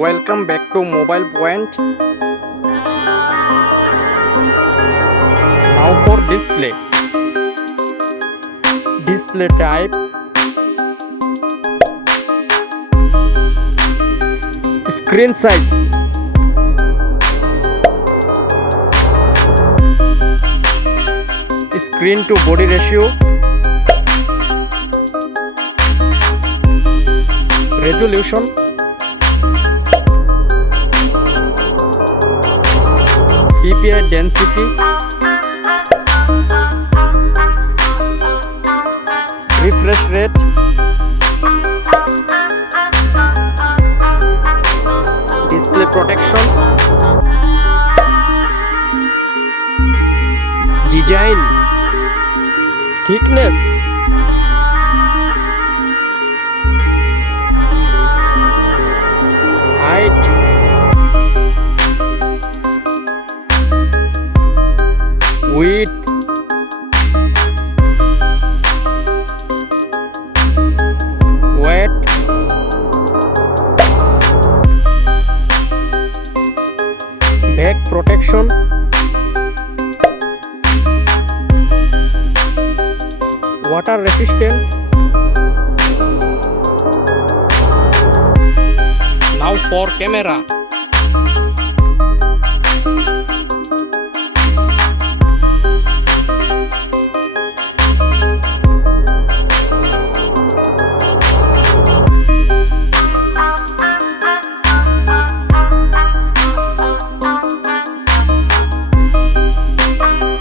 Welcome back to Mobile Point. Now for display. Display type. Screen size. Screen to body ratio. Resolution. PPI density. Refresh rate. Display protection. Design. Thickness. Height. Width. Weight. Back protection. Water resistant. Now for camera.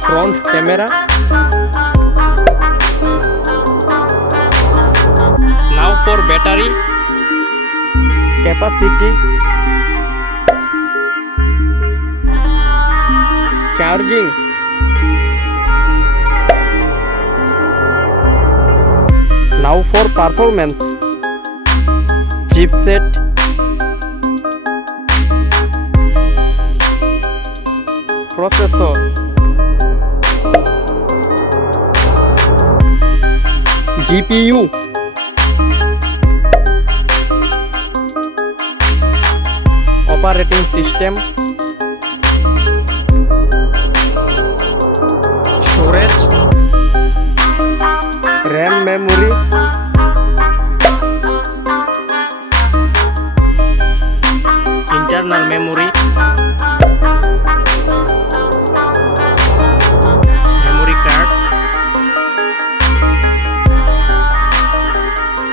Front camera. Now for battery capacity. Charging. Now for performance. Chipset. Processor. GPU. Operating system. Storage. RAM memory. Internal memory. Memory card.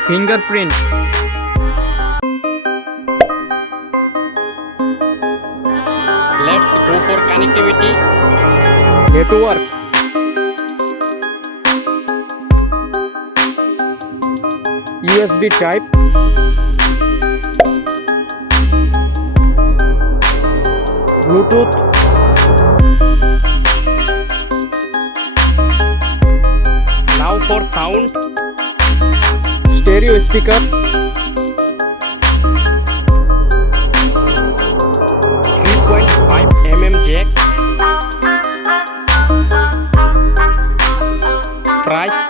Fingerprint. Let's go for connectivity. Network. USB type. Bluetooth. Now for sound. Stereo speakers. 3.5 mm jack. Price.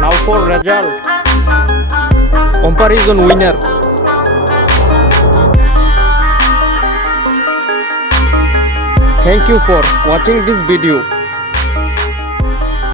Now for result. Comparison winner. Thank you for watching this video.